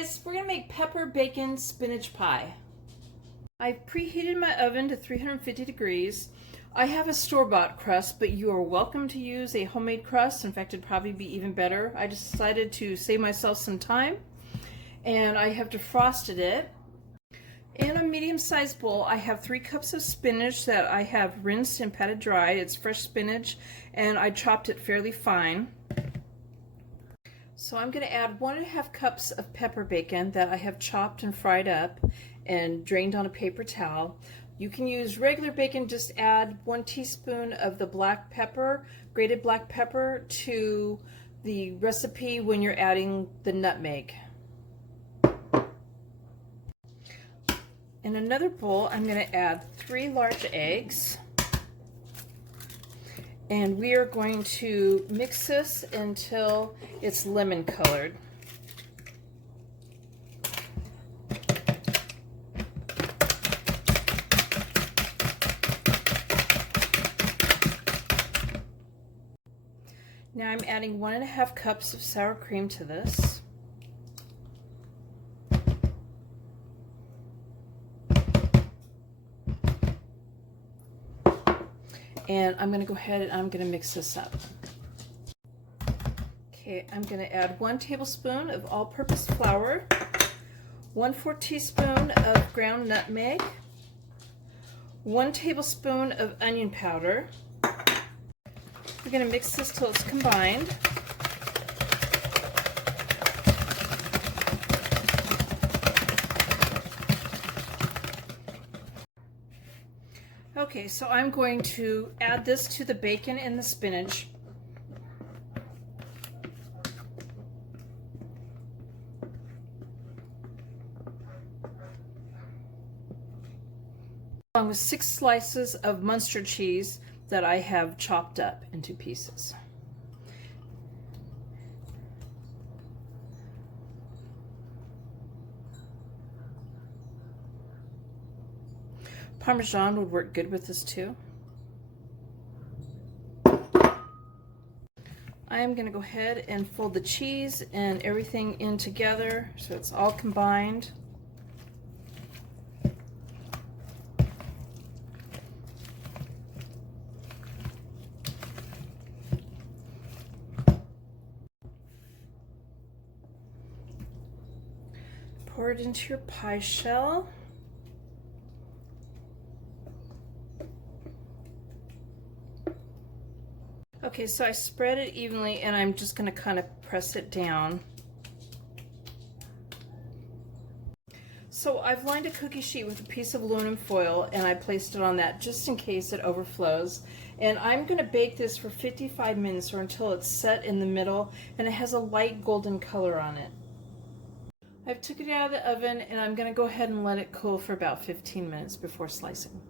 guys, we're gonna make pepper bacon spinach pie. I've preheated my oven to 350 degrees. I have a store-bought crust, but you are welcome to use a homemade crust. In fact, it'd probably be even better. I decided to save myself some time, and I have defrosted it. In a medium-sized bowl, I have 3 cups of spinach that I have rinsed and patted dry. It's fresh spinach, and I chopped it fairly fine. So I'm going to add 1½ cups of pepper bacon that I have chopped and fried up and drained on a paper towel. You can use regular bacon, just add 1 teaspoon of the black pepper, grated black pepper, to the recipe when you're adding the nutmeg. In another bowl, I'm going to add 3 large eggs. And we are going to mix this until it's lemon colored. Now I'm adding 1½ cups of sour cream to this. And I'm going to go ahead and I'm going to mix this up. Okay, I'm going to add 1 tablespoon of all-purpose flour, 1/4 teaspoon of ground nutmeg, 1 tablespoon of onion powder. We're going to mix this till it's combined. Okay, so I'm going to add this to the bacon and the spinach. Along with 6 slices of Munster cheese that I have chopped up into pieces. Parmesan would work good with this too. I am going to go ahead and fold the cheese and everything in together so it's all combined. Pour it into your pie shell. Okay, so I spread it evenly and I'm just going to kind of press it down. So I've lined a cookie sheet with a piece of aluminum foil and I placed it on that just in case it overflows. And I'm going to bake this for 55 minutes or until it's set in the middle and it has a light golden color on it. I've took it out of the oven and I'm going to go ahead and let it cool for about 15 minutes before slicing.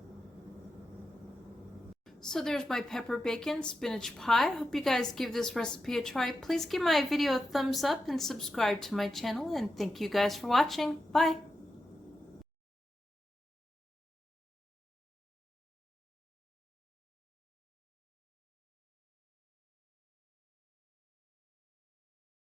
So there's my pepper bacon spinach pie. Hope you guys give this recipe a try. Please give my video a thumbs up and subscribe to my channel, and thank you guys for watching. Bye.